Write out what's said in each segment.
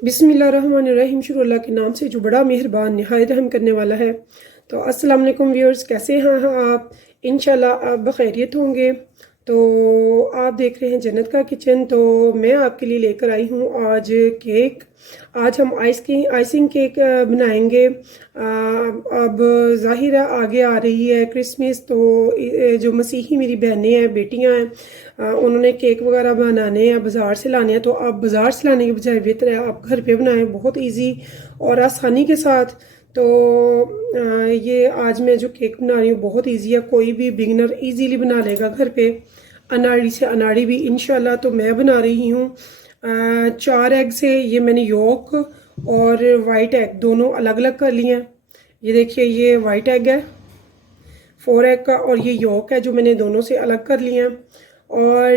बिस्मिल्लाहिर्रहमानिर्रहीम। शुरू अल्लाह के नाम से जो बड़ा मेहरबान निहायत रहम करने वाला है। तो अस्सलाम वालेकुम व्यूअर्स, कैसे हैं आप? इंशाल्लाह आप बखैरियत होंगे। तो आप देख रहे हैं जन्नत का किचन। तो मैं आपके लिए लेकर आई हूँ आज केक। आज हम आइसिंग केक बनाएंगे। अब ज़ाहिर है आगे आ रही है क्रिसमस, तो जो मसीही मेरी बहनें हैं, बेटियां हैं, उन्होंने केक वगैरह बनाने हैं, बाज़ार से लाने हैं। तो आप बाज़ार से लाने के बजाय बेहतर है आप घर पे बनाएं, बहुत इजी और आसानी के साथ। तो ये आज मैं जो केक बना रही हूँ बहुत इजी है, कोई भी बिगनर इजीली बना लेगा घर पे। अनाड़ी से अनाड़ी भी इंशाल्लाह। तो मैं बना रही हूँ 4 एग से। ये मैंने योक और वाइट एग दोनों अलग अलग कर लिए हैं। ये देखिए ये वाइट एग है 4 एग का, और ये योक है जो मैंने दोनों से अलग कर लिए हैं। और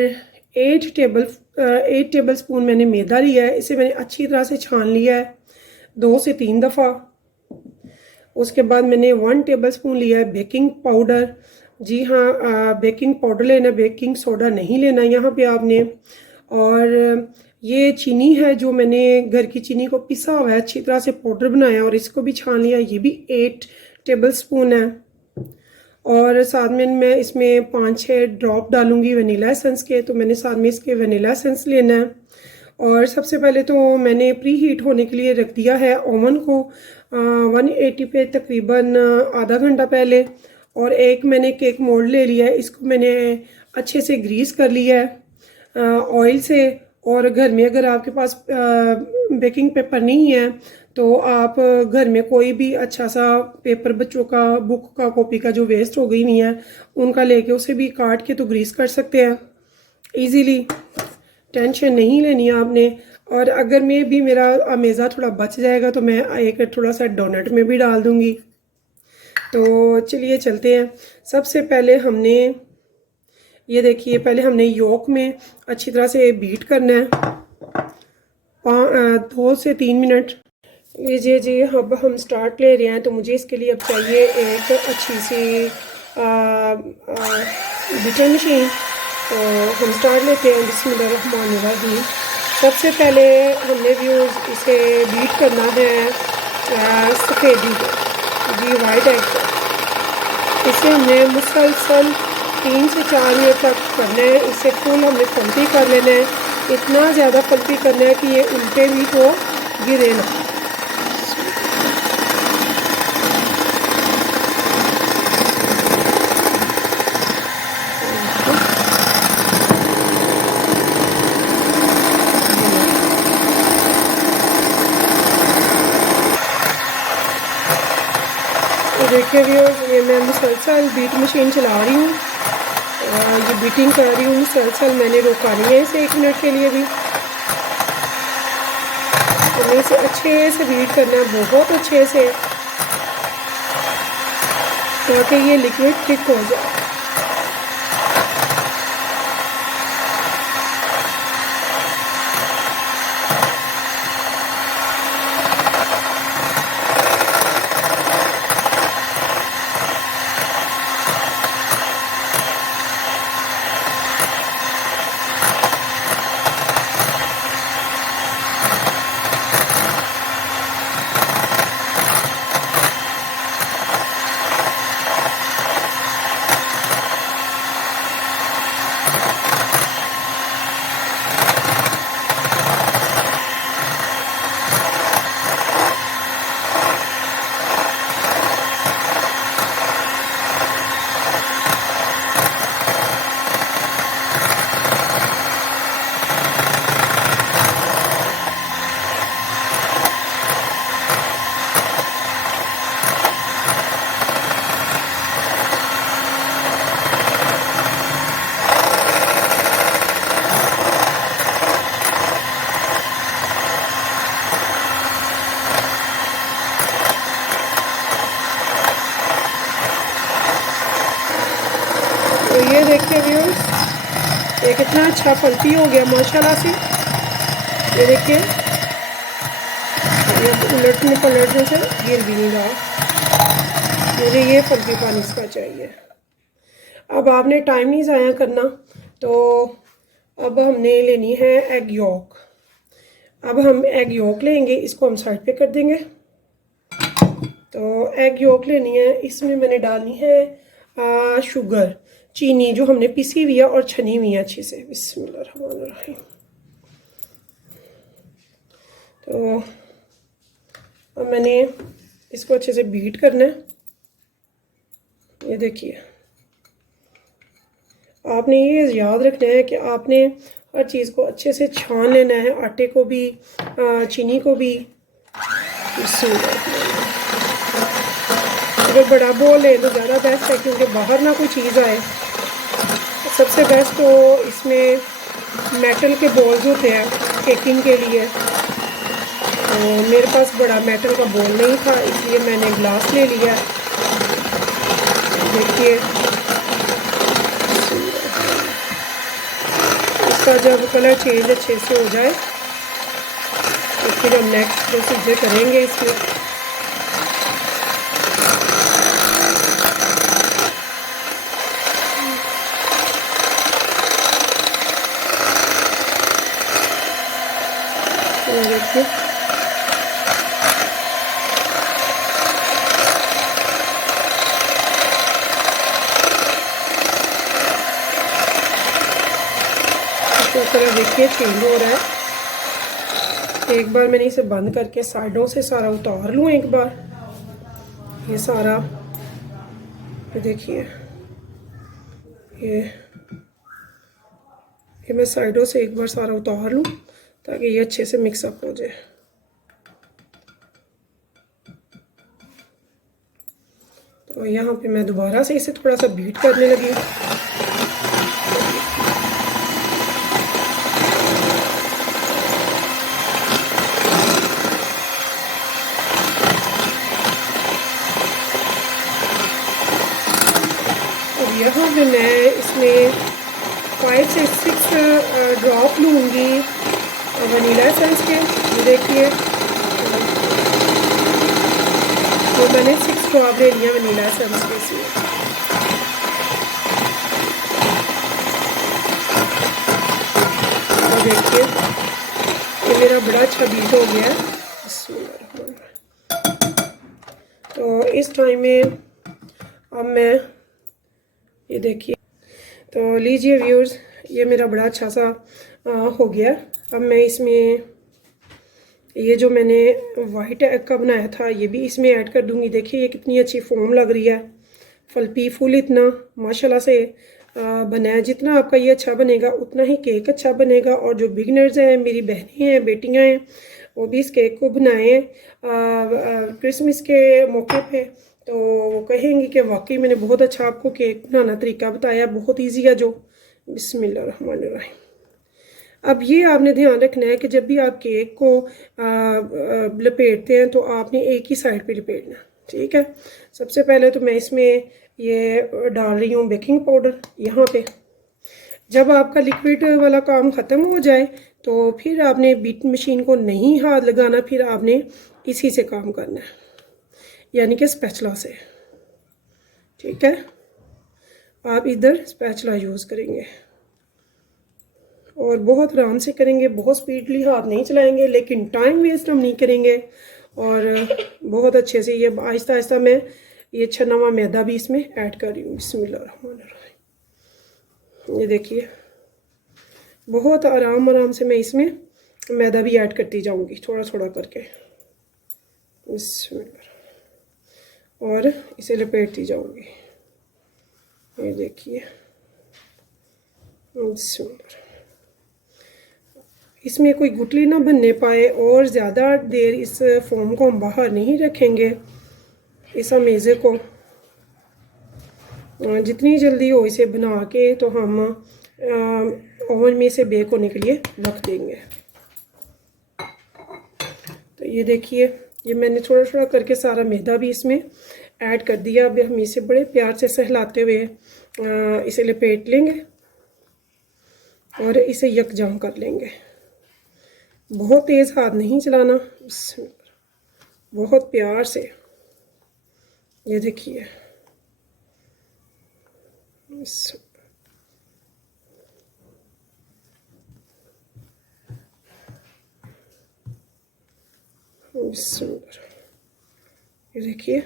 8 टेबल स्पून मैंने मैदा लिया है। इसे मैंने अच्छी तरह से छान लिया है 2 से 3 दफ़ा। उसके बाद मैंने 1 टेबल स्पून लिया है बेकिंग पाउडर। जी हाँ, बेकिंग पाउडर लेना, बेकिंग सोडा नहीं लेना यहाँ पे आपने। और ये चीनी है जो मैंने घर की चीनी को पिसा हुआ है, अच्छी तरह से पाउडर बनाया और इसको भी छान लिया। ये भी 8 टेबल स्पून है। और साथ में मैं इसमें 5-6 ड्रॉप डालूंगी वनीला एसेंस के। तो मैंने साथ में इसके वनीला एसेंस लेना है। और सबसे पहले तो मैंने प्री हीट होने के लिए रख दिया है ओवन को 180 पे तकरीबन आधा घंटा पहले। और एक मैंने केक मोल्ड ले लिया है, इसको मैंने अच्छे से ग्रीस कर लिया है ऑयल से। और घर में अगर आपके पास बेकिंग पेपर नहीं है तो आप घर में कोई भी अच्छा सा पेपर, बच्चों का बुक का कॉपी का जो वेस्ट हो गई नहीं है उनका लेके उसे भी काट के तो ग्रीस कर सकते हैं इजीली। टेंशन नहीं लेनी है आपने। और अगर मैं भी मेरा मेज़ा थोड़ा बच जाएगा तो मैं एक थोड़ा सा डोनट में भी डाल दूंगी। तो चलिए चलते हैं। सबसे पहले हमने ये देखिए, पहले हमने योक में अच्छी तरह से बीट करना है 2 से 3 मिनट। लीजिए जी, अब हम स्टार्ट ले रहे हैं। तो मुझे इसके लिए अब चाहिए एक अच्छी सी बीटर मशीन। तो हम स्टार्ट लेते हैं बिस्मिल्लाहिर्रहमानिर्रहीम। सबसे पहले हमने भी इसे बीट करना है सफ़ेदी जी वाइट एग को। इसे हमने मुसलसल 3 से 4 मिनट तक करना है। इसे फुल हमने फल्पी कर लेना है, इतना ज़्यादा फल्पी करना है कि ये उल्टे भी तो गिरे ना। देखिए व्यूअर्स, ये मैं मुसलसल बीट मशीन चला रही हूँ, ये बीटिंग कर रही हूँ मुसलसल। मैंने रोका नहीं है इसे 1 मिनट के लिए भी। तो इसे अच्छे से बीट करना है, बहुत अच्छे से, ताकि ये लिक्विड थिक हो जाए। तो ये देखिए व्यूअर्स, ये कितना अच्छा फल्फी हो गया माशाल्लाह से। ये देखिए, ये उलटने पलटने से गिर भी नहीं रहा। मुझे ये फल्फी पानी इसका चाहिए। अब आपने टाइम नहीं ज़ाया करना, तो अब हमने लेनी है एग यॉक। अब हम एग यॉक लेंगे, इसको हम साइड पे कर देंगे। तो एग यॉक लेनी है, इसमें मैंने डालनी है शुगर, चीनी जो हमने पिसी हुई है और छनी हुई है अच्छे से। बिस्मिल्लाहिर्रहमानिर्रहीम। तो अब मैंने इसको अच्छे से बीट करना है। ये देखिए, आपने ये याद रखना है कि आपने हर चीज़ को अच्छे से छान लेना है, आटे को भी चीनी को भी। अगर बड़ा बोल है तो ज़्यादा बेस्ट है, क्योंकि बाहर ना कोई चीज़ आए। सबसे बेस्ट तो इसमें मेटल के बॉल्स होते हैं केकिंग के लिए। तो मेरे पास बड़ा मेटल का बॉल नहीं था, इसलिए मैंने ग्लास ले लिया। देखिए, इसका जब कलर चेंज अच्छे से हो जाए तो फिर हम नेक्स्ट प्रोसीजर करेंगे इसमें। तो देखिए, तो कलर देखिए चेंज हो रहा है। एक बार मैंने इसे बंद करके साइडों से सारा उतार लूँ एक बार, ये सारा। ये देखिए, ये मैं साइडों से एक बार सारा उतार लूँ ताकि ये अच्छे से मिक्सअप हो जाए। तो यहाँ पे मैं दोबारा से इसे थोड़ा सा बीट करने लगी। यहाँ पे मैं इसमें 5 से 6 ड्रॉप लूँगी वनीला एसेंस के। देखिए, तो मैंने 6 ड्रॉप ले लिया वनीला एसेंस के इसमें। तो देखिए, ये मेरा बड़ा अच्छा बीट हो गया है। तो इस टाइम में अब मैं, ये देखिए, तो लीजिए व्यूअर्स, ये मेरा बड़ा अच्छा सा हो गया। अब मैं इसमें ये जो मैंने वाइट एग का बनाया था ये भी इसमें ऐड कर दूंगी। देखिए, ये कितनी अच्छी फोम लग रही है, फुल इतना माशाल्लाह से बना है। जितना आपका ये अच्छा बनेगा उतना ही केक अच्छा बनेगा। और जो बिगनर्स हैं, मेरी बहनें हैं, बेटियां हैं, वो भी इस केक को बनाएं क्रिसमस के मौके पे, तो वो कहेंगी कि वाकई मैंने बहुत अच्छा आपको केक बनाना तरीका बताया, बहुत ईजी है जो। बिस्मिल्लाहिर्रहमानिर्रहीम। अब ये आपने ध्यान रखना है कि जब भी आप केक को लपेटते हैं तो आपने एक ही साइड पे लपेटना, ठीक है। सबसे पहले तो मैं इसमें ये डाल रही हूँ बेकिंग पाउडर यहाँ पे। जब आपका लिक्विड वाला काम ख़त्म हो जाए तो फिर आपने बीट मशीन को नहीं हाथ लगाना, फिर आपने इसी से काम करना है, यानी कि स्पैचुला से, ठीक है। आप इधर स्पैचुला यूज़ करेंगे और बहुत आराम से करेंगे, बहुत स्पीडली हाथ नहीं चलाएंगे, लेकिन टाइम वेस्ट हम नहीं करेंगे। और बहुत अच्छे से ये आहिस्ता आहिस्ता मैं ये छना हुआ मैदा भी इसमें ऐड कर रही हूँ। बिस्मिल्लाहिर्रहमानिर्रहीम। ये देखिए, बहुत आराम से मैं इसमें मैदा भी ऐड करती जाऊँगी थोड़ा थोड़ा करके। और इसे लपेटती जाऊँगी। ये देखिए, इसमें कोई गुठली ना बनने पाए और ज़्यादा देर इस फोम को हम बाहर नहीं रखेंगे। इस अमेज़े को जितनी जल्दी हो इसे बना के तो हम ओवन में से बेक होने के लिए रख देंगे। तो ये देखिए, ये मैंने थोड़ा थोड़ा करके सारा मैदा भी इसमें ऐड कर दिया। अब हम इसे बड़े प्यार से सहलाते हुए इसे लपेट लेंगे और इसे यकजान कर लेंगे। बहुत तेज़ हाथ नहीं चलाना, बहुत प्यार से। ये देखिए, इस- ये देखिए,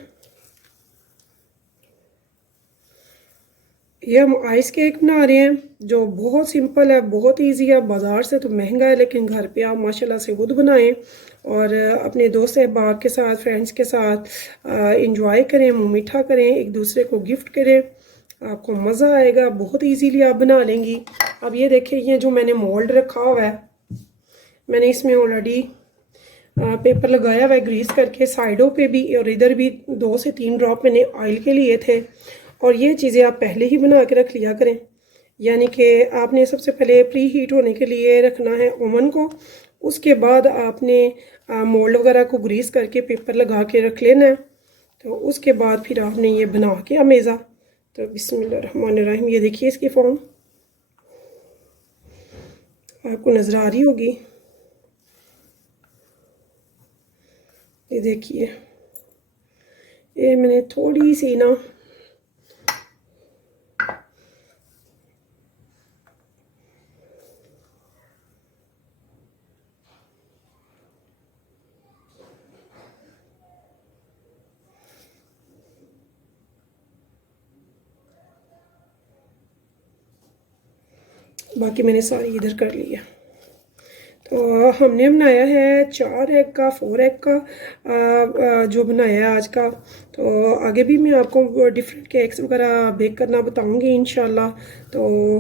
ये हम आइस केक बना रहे हैं जो बहुत सिंपल है, बहुत इजी है। बाज़ार से तो महंगा है, लेकिन घर पे आप माशाल्लाह से खुद बनाएं और अपने दोस्त अहबाब के साथ, फ्रेंड्स के साथ इंजॉय करें, मुँह मीठा करें, एक दूसरे को गिफ्ट करें, आपको मज़ा आएगा। बहुत इजीली आप बना लेंगी। अब ये देखिए, ये जो मैंने मोल्ड रखा हुआ है, मैंने इसमें ऑलरेडी पेपर लगाया हुआ है ग्रीस करके, साइडों पे भी और इधर भी 2 से 3 ड्रॉप मैंने ऑयल के लिए थे। और ये चीज़ें आप पहले ही बना के रख लिया करें, यानी कि आपने सबसे पहले प्री हीट होने के लिए रखना है ओवन को, उसके बाद आपने मोल्ड वगैरह को ग्रीस करके पेपर लगा के रख लेना है। तो उसके बाद फिर आपने ये बना के अमेज़ा। तो बिस्मिल्लाहिर्रहमानिर्रहीम, ये देखिए इसकी फॉर्म आपको नज़र आ रही होगी। ये देखिए, ये मैंने थोड़ी सी ना बाकी मैंने सारी इधर कर ली है। तो हमने बनाया है 4 एग का, 4 एग का जो बनाया है आज का। तो आगे भी मैं आपको डिफरेंट केक्स वगैरह बेक करना बताऊंगी इंशाल्लाह। तो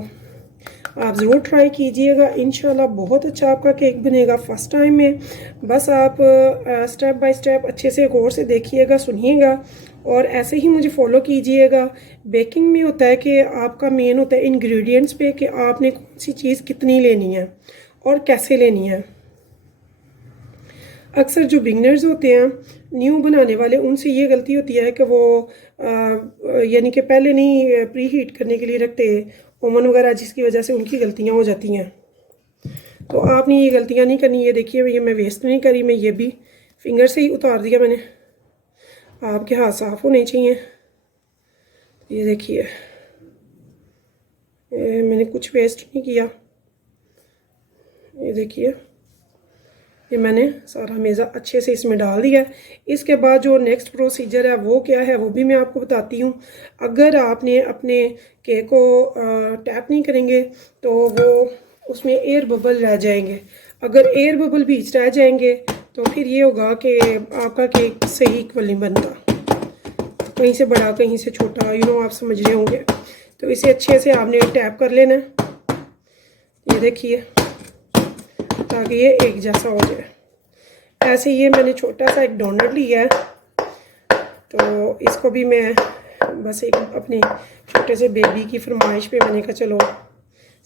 आप ज़रूर ट्राई कीजिएगा, इंशाल्लाह बहुत अच्छा आपका केक बनेगा फर्स्ट टाइम में। बस आप स्टेप बाय स्टेप अच्छे से गौर से देखिएगा, सुनिएगा और ऐसे ही मुझे फॉलो कीजिएगा। बेकिंग में होता है कि आपका मेन होता है इंग्रेडिएंट्स पे, कि आपने कौन सी चीज़ कितनी लेनी है और कैसे लेनी है। अक्सर जो बिगनर्स होते हैं, न्यू बनाने वाले, उनसे ये गलती होती है कि वो यानी कि पहले नहीं प्री हीट करने के लिए रखते ओवन वगैरह, जिसकी वजह से उनकी गलतियां हो जाती हैं। तो आपने ये गलतियां नहीं करनी। ये देखिए, ये मैं वेस्ट नहीं करी, मैं ये भी फिंगर से ही उतार दिया मैंने। आपके हाथ साफ़ होने चाहिए। ये देखिए, मैंने कुछ वेस्ट नहीं किया। ये देखिए, ये मैंने सारा मेज़ा अच्छे से इसमें डाल दिया। इसके बाद जो नेक्स्ट प्रोसीजर है वो क्या है, वो भी मैं आपको बताती हूँ। अगर आपने अपने केक को टैप नहीं करेंगे तो वो उसमें एयर बबल रह जाएंगे। अगर एयर बबल बीच रह जाएंगे तो फिर ये होगा कि आपका केक सही इक्वल नहीं बनता, कहीं से बड़ा कहीं से छोटा, आप समझ रहे होंगे। तो इसे अच्छे से आपने टैप कर लेना है, ये देखिए, ताकि ये एक जैसा हो जाए। ऐसे ये मैंने छोटा सा एक डोनट लिया है, तो इसको भी मैं बस एक अपने छोटे से बेबी की फरमाइश पे मैंने कहा चलो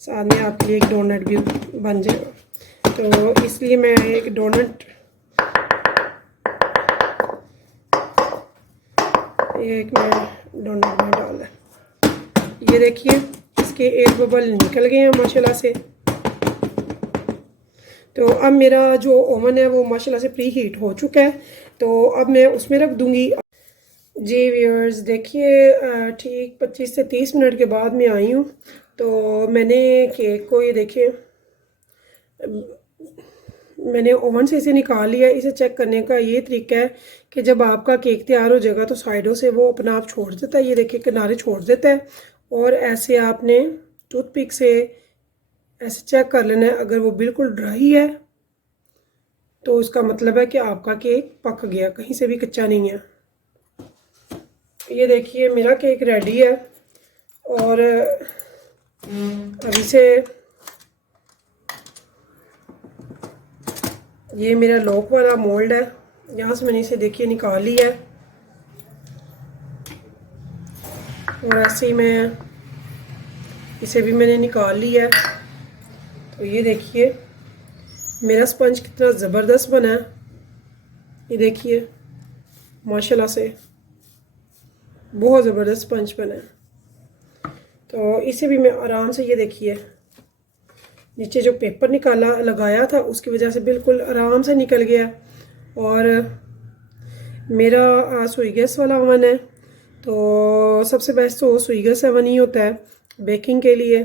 साथ में आपके लिए एक डोनट भी बन जाएगा। तो इसलिए मैं एक डोनट, एक मैं डोनट में डाला। ये देखिए, इसके एयर बबल निकल गए हैं माशाल्लाह से। तो अब मेरा जो ओवन है वो माशाल्लाह से प्री हीट हो चुका है, तो अब मैं उसमें रख दूंगी। जी व्यूअर्स, देखिए, ठीक 25 से 30 मिनट के बाद मैं आई हूँ। तो मैंने केक को, ये देखिए, मैंने ओवन से इसे निकाल लिया। इसे चेक करने का ये तरीका है कि जब आपका केक तैयार हो जाएगा तो साइडों से वो अपना आप छोड़ देता है। ये देखिए, किनारे छोड़ देता है और ऐसे आपने टूथपिक से ऐसे चेक कर लेना है। अगर वो बिल्कुल ड्राई है तो उसका मतलब है कि आपका केक पक गया, कहीं से भी कच्चा नहीं है। ये देखिए, मेरा केक रेडी है और अभी से ये मेरा लॉक वाला मोल्ड है, यहाँ से मैंने इसे देखिए निकाल लिया है और ऐसे ही मैं इसे भी मैंने निकाल लिया है। तो ये देखिए मेरा स्पंज कितना ज़बरदस्त बना है, ये देखिए माशाल्लाह से बहुत ज़बरदस्त स्पंज बना है। तो इसे भी मैं आराम से, ये देखिए, नीचे जो पेपर निकाला लगाया था उसकी वजह से बिल्कुल आराम से निकल गया। और मेरा सुई गैस वाला ओवन है, तो सबसे बेस्ट तो सुई गैस ओवन ही होता है। बेकिंग के लिए,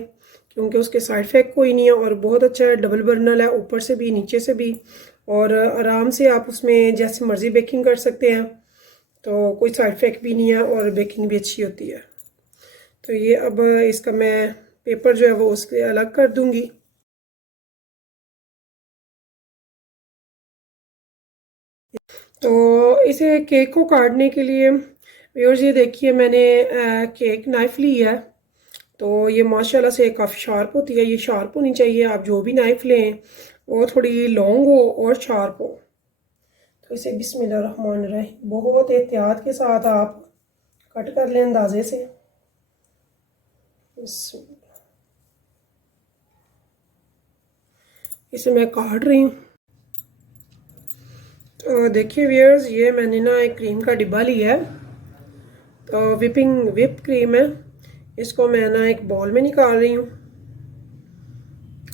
क्योंकि उसके साइड इफ़ेक्ट कोई नहीं है और बहुत अच्छा है। डबल बर्नर है, ऊपर से भी नीचे से भी, और आराम से आप उसमें जैसे मर्ज़ी बेकिंग कर सकते हैं। तो कोई साइड इफ़ेक्ट भी नहीं है और बेकिंग भी अच्छी होती है। तो ये अब इसका मैं पेपर जो है वो उसके अलग कर दूंगी। तो इसे केक को काटने के लिए व्यूअर्स ये देखिए मैंने केक नाइफ़ ली है। तो ये माशाल्लाह से काफ़ी शार्प होती है, ये शार्प होनी चाहिए। आप जो भी नाइफ़ लें वो थोड़ी लॉन्ग हो और शार्प हो। तो इसे बिस्मिल्लाहिर्रहमानिर्रहीम बहुत एहतियात के साथ आप कट कर लें अंदाजे से। इसे मैं काट रही हूँ। तो देखिए व्यूअर्स, ये मैंने ना एक क्रीम का डिब्बा लिया है। तो विप क्रीम है। इसको मैं ना एक बॉल में निकाल रही हूँ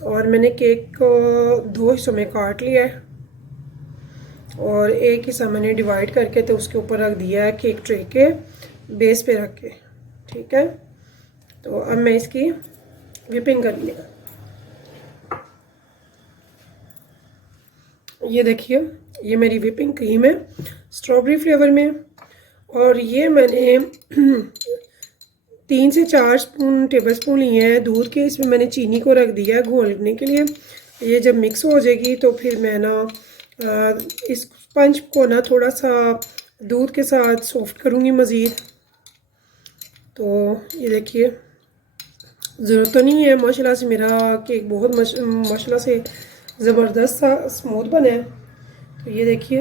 और मैंने केक को 2 हिस्सों में काट लिया है और एक हिस्सा मैंने डिवाइड करके तो उसके ऊपर रख दिया है केक ट्रे के बेस पे रख के। ठीक है, तो अब मैं इसकी विपिंग कर लिया। ये देखिए, ये मेरी विपिंग क्रीम है स्ट्रॉबेरी फ्लेवर में, और ये मैंने 3 से 4 टेबल स्पून लिए हैं दूध के। इसमें मैंने चीनी को रख दिया है घोलने के लिए। ये जब मिक्स हो जाएगी तो फिर मैं ना इस स्पंज को ना थोड़ा सा दूध के साथ सॉफ्ट करूँगी मज़ीद। तो ये देखिए, ज़रूरत तो नहीं है, माशाल्लाह से मेरा केक बहुत माशाल्लाह से ज़बरदस्त सा स्मूथ बना है। तो ये देखिए,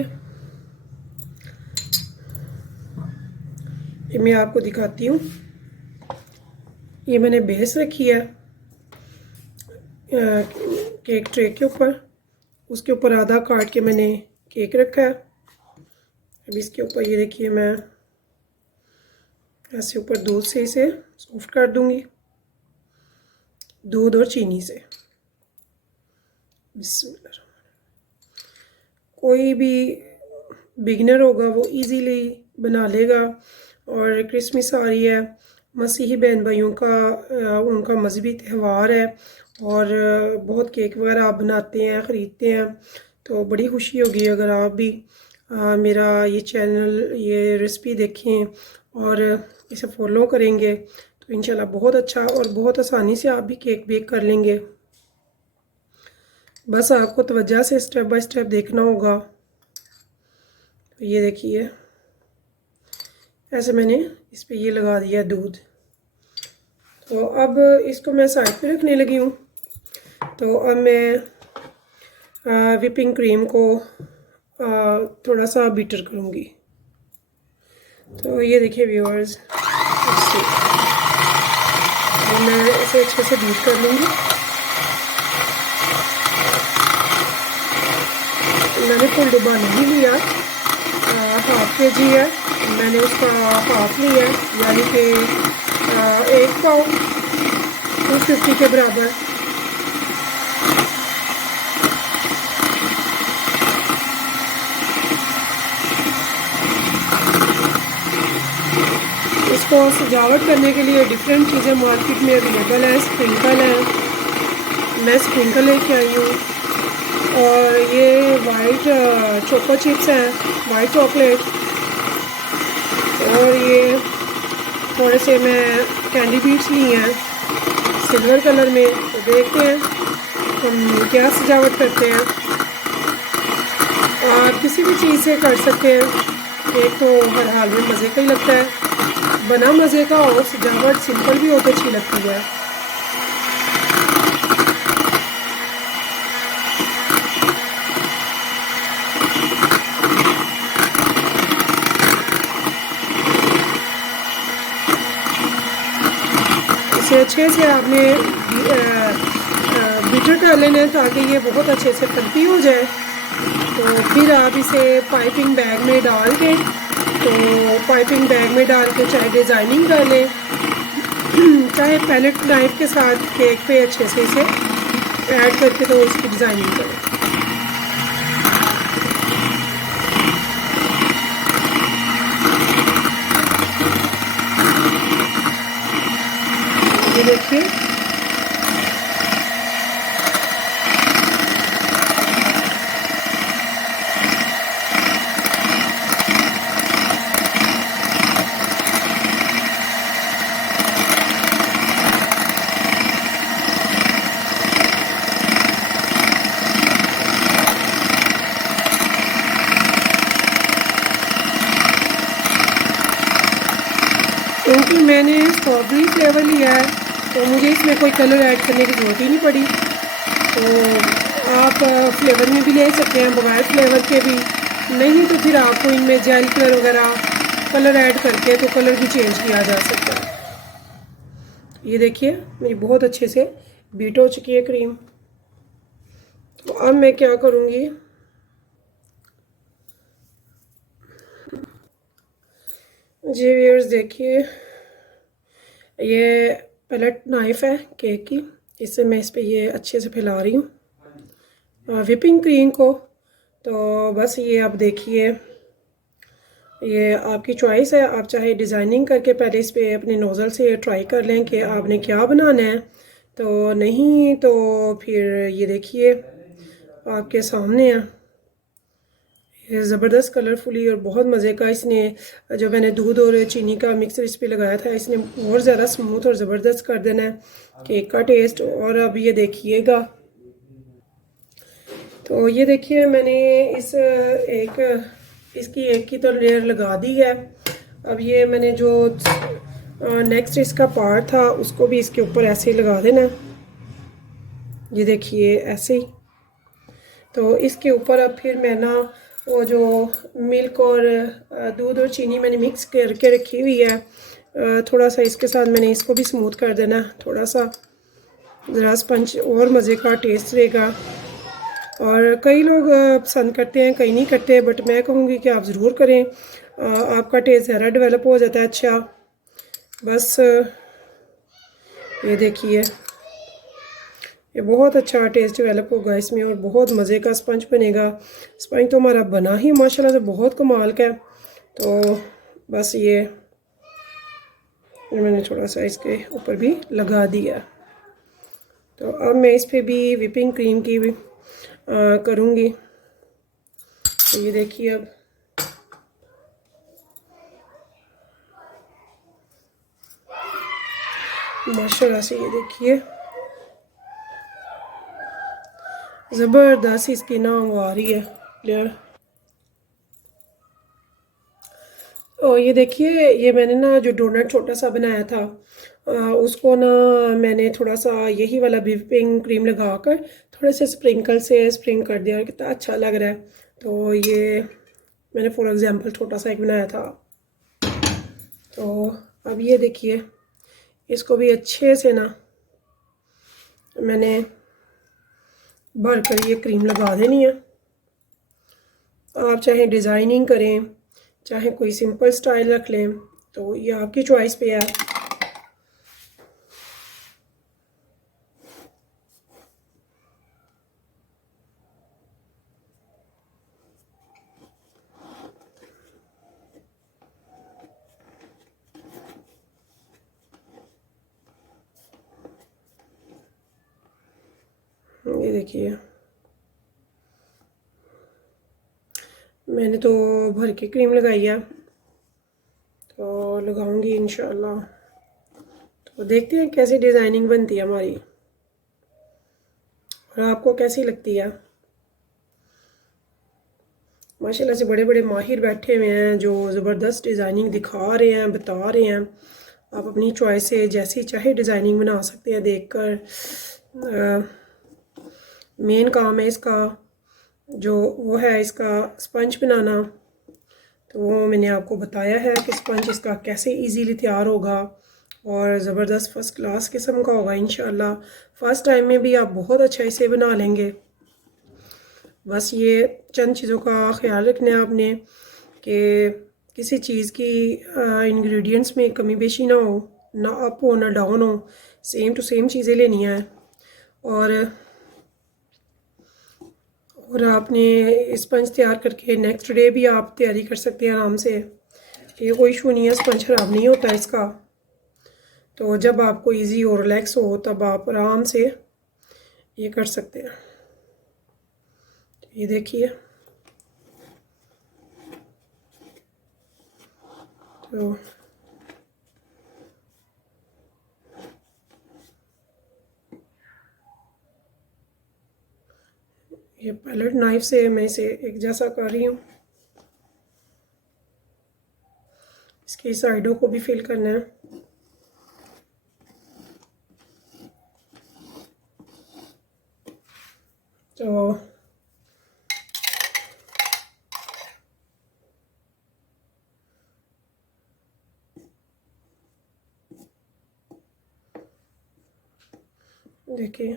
ये मैं आपको दिखाती हूँ। ये मैंने बेस रखी है केक ट्रे के ऊपर, उसके ऊपर आधा काट के मैंने केक रखा है। अब इसके ऊपर ये देखिए मैं ऐसे ऊपर दूध से इसे सॉफ्ट कर दूंगी, दूध और चीनी से। बिस्मिल्लाह। कोई भी बिगिनर होगा वो इजीली बना लेगा। और क्रिसमस आ रही है, मसीही बहन भाइयों का उनका मजहबी त्यौहार है और बहुत केक वगैरह आप बनाते हैं, ख़रीदते हैं। तो बड़ी खुशी होगी अगर आप भी मेरा ये चैनल, ये रेसिपी देखें और इसे फॉलो करेंगे तो इंशाल्लाह बहुत अच्छा और बहुत आसानी से आप भी केक बेक कर लेंगे। बस आपको तवज्जो से स्टेप बाय स्टेप देखना होगा। तो ये देखिए, ऐसे मैंने इस पे ये लगा दिया दूध। तो अब इसको मैं साइड पे रखने लगी हूँ। तो अब मैं विपिंग क्रीम को थोड़ा सा बीटर करूँगी। तो ये देखिए व्यूअर्स, मैं इसे अच्छे से बीट कर लूँगी। मैंने फुल डिब्बा नहीं लिया, 1/2 kg है, मैंने उसका हाफ लिया है, यानी कि 1 पाव 250 के बराबर। इसको सजावट करने के लिए डिफरेंट चीज़ें मार्केट में अवेलेबल है। स्प्रिंकल है, मैं स्प्रिंकल लेके आई हूँ, और ये वाइट चोको चिप्स हैं, वाइट चॉकलेट, और ये थोड़े से मैं कैंडी बीट्स लिए हैं सिल्वर कलर में। तो देखते हैं हम क्या सजावट करते हैं। आप किसी भी चीज़ से कर सकते हैं, केक तो हर हाल में मज़े का ही लगता है। बना मज़े का और सजावट सिंपल भी होकर अच्छी लगती है। इसे अच्छे से आपने बीटर कर लेना है ताकि ये बहुत अच्छे से फ्लफी हो जाए। तो फिर आप इसे पाइपिंग बैग में डाल के, तो पाइपिंग बैग में डाल के चाहे डिज़ाइनिंग कर लें, चाहे पैलेट नाइफ के साथ केक पे अच्छे से इसे ऐड करके तो इसकी डिज़ाइनिंग करें। ये देखिए क्योंकि मैंने स्ट्रॉबेरी फ्लेवर लिया है तो मुझे इसमें कोई कलर ऐड करने की ज़रूरत ही नहीं पड़ी। तो आप फ्लेवर में भी ले सकते हैं, बगैर फ्लेवर के भी। नहीं तो फिर आपको इनमें जेल कलर वगैरह कलर ऐड करके तो कलर भी चेंज किया जा सकता है। ये देखिए मेरी बहुत अच्छे से बीट हो चुकी है क्रीम। तो अब मैं क्या करूँगी, जी व्यूअर्स देखिए, ये पैलेट नाइफ़ है केक की, इससे मैं इस पे ये अच्छे से फैला रही हूँ विपिंग क्रीम को। तो बस ये आप देखिए, ये आपकी चॉइस है, आप चाहे डिज़ाइनिंग करके पहले इस पे अपने नोज़ल से ट्राई कर लें कि आपने क्या बनाना है। तो नहीं तो फिर ये देखिए आपके सामने है, ये ज़बरदस्त कलरफुली और बहुत मज़े का। इसने जो मैंने दूध और चीनी का मिक्सर इस पे लगाया था, इसने और ज़्यादा स्मूथ और ज़बरदस्त कर देना है केक का टेस्ट। और अब ये देखिएगा, तो ये देखिए मैंने इसकी एक की तो लेयर लगा दी है। अब ये मैंने जो नेक्स्ट इसका पार्ट था उसको भी इसके ऊपर ऐसे ही लगा देना, ये देखिए ऐसे ही। तो इसके ऊपर अब फिर मैं ना वो जो मिल्क और दूध और चीनी मैंने मिक्स करके रखी हुई है, थोड़ा सा इसके साथ मैंने इसको भी स्मूथ कर देना, थोड़ा सा ज़रा स्पंज और मज़े का टेस्ट रहेगा। और कई लोग पसंद करते हैं, कई नहीं करते, बट मैं कहूँगी कि आप ज़रूर करें, आपका टेस्ट ज़रा डेवलप हो जाता है अच्छा। बस ये देखिए, ये बहुत अच्छा टेस्ट डेवलप होगा इसमें और बहुत मज़े का स्पंज बनेगा। स्पंज तो हमारा बना ही माशाल्लाह से बहुत कमाल का है। तो बस ये मैंने थोड़ा सा इसके ऊपर भी लगा दिया। तो अब मैं इस पर भी विपिंग क्रीम की भी करूँगी। तो ये देखिए, अब माशाल्लाह से ये देखिए ज़बरदस्त इसकी ना वो आ रही है लेयर। और ये देखिए, ये मैंने ना जो डोनट छोटा सा बनाया था उसको ना मैंने थोड़ा सा यही वाला विपिंग क्रीम लगाकर थोड़े से स्प्रिंकल से स्प्रिंग कर दिया और कितना अच्छा लग रहा है। तो ये मैंने फॉर एग्जांपल छोटा सा एक बनाया था। तो अब ये देखिए, इसको भी अच्छे से ना मैंने भर कर ये क्रीम लगा देनी है। आप चाहे डिज़ाइनिंग करें, चाहे कोई सिंपल स्टाइल रख लें, तो ये आपकी चॉइस पे है। ये देखिए मैंने तो भर के क्रीम लगाई है, तो लगाऊंगी इंशाल्लाह। तो देखते हैं कैसी डिज़ाइनिंग बनती है हमारी और आपको कैसी लगती है। माशाल्लाह से बड़े बड़े माहिर बैठे हुए हैं जो ज़बरदस्त डिज़ाइनिंग दिखा रहे हैं, बता रहे हैं। आप अपनी चॉइस से जैसी चाहे डिज़ाइनिंग बना सकते हैं देखकर। मेन काम है इसका जो वो है इसका स्पंज बनाना। तो वो मैंने आपको बताया है कि स्पंज इसका कैसे इजीली तैयार होगा और ज़बरदस्त फर्स्ट क्लास किस्म का होगा इंशाल्लाह। फ़र्स्ट टाइम में भी आप बहुत अच्छा इसे बना लेंगे। बस ये चंद चीज़ों का ख्याल रखना है आपने कि किसी चीज़ की इंग्रेडिएंट्स में कमी बेशी ना हो, ना अप हो ना डाउन हो, सेम टू सेम चीज़ें लेनी है। और आपने स्पंज तैयार करके नेक्स्ट डे भी आप तैयारी कर सकते हैं आराम से, ये कोई इशू नहीं है, स्पंज ख़राब नहीं होता इसका। तो जब आपको इजी और रिलैक्स हो तब आप आराम से ये कर सकते हैं। ये देखिए, तो ये पैलेट नाइफ से मैं इसे एक जैसा कर रही हूँ। इसकी साइडों को भी फिल करना है। तो देखिए,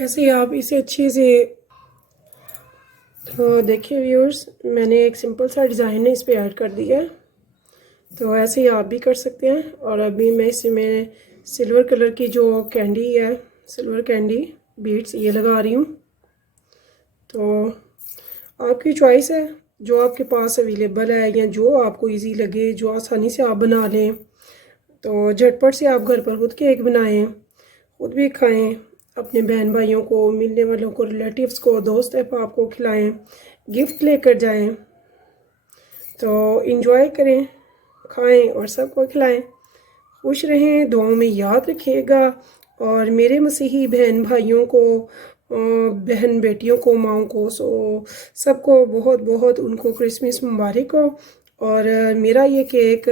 ऐसे ही आप इसे अच्छे से, तो देखिए व्यूअर्स, मैंने एक सिंपल सा डिज़ाइन इस पे ऐड कर दिया है। तो ऐसे ही आप भी कर सकते हैं। और अभी मैं इसमें सिल्वर कलर की जो कैंडी है, सिल्वर कैंडी बीड्स, ये लगा रही हूँ। तो आपकी चॉइस है, जो आपके पास अवेलेबल है या जो आपको इजी लगे, जो आसानी से आप बना लें। तो झटपट से आप घर पर खुद केक बनाएं, खुद भी खाएं, अपने बहन भाइयों को, मिलने वालों को, रिलेटिव्स को, दोस्त अहबाब को खिलाएं, गिफ्ट लेकर जाएं। तो इंजॉय करें, खाएं और सबको खिलाएं। खुश रहें, दुआओं में याद रखिएगा। और मेरे मसीही बहन भाइयों को, बहन बेटियों को, माँओं को, सबको बहुत बहुत उनको क्रिसमस मुबारक हो। और मेरा ये केक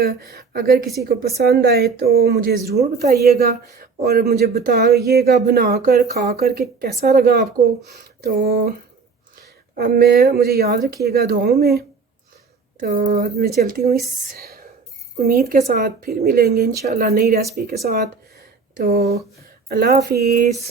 अगर किसी को पसंद आए तो मुझे ज़रूर बताइएगा, और मुझे बताइएगा बनाकर खा कर के कैसा लगा आपको। तो अब मुझे याद रखिएगा दुआओं में। तो मैं चलती हूँ, इस उम्मीद के साथ फिर मिलेंगे इंशाल्लाह नई रेसिपी के साथ। तो अल्लाह हाफिज़।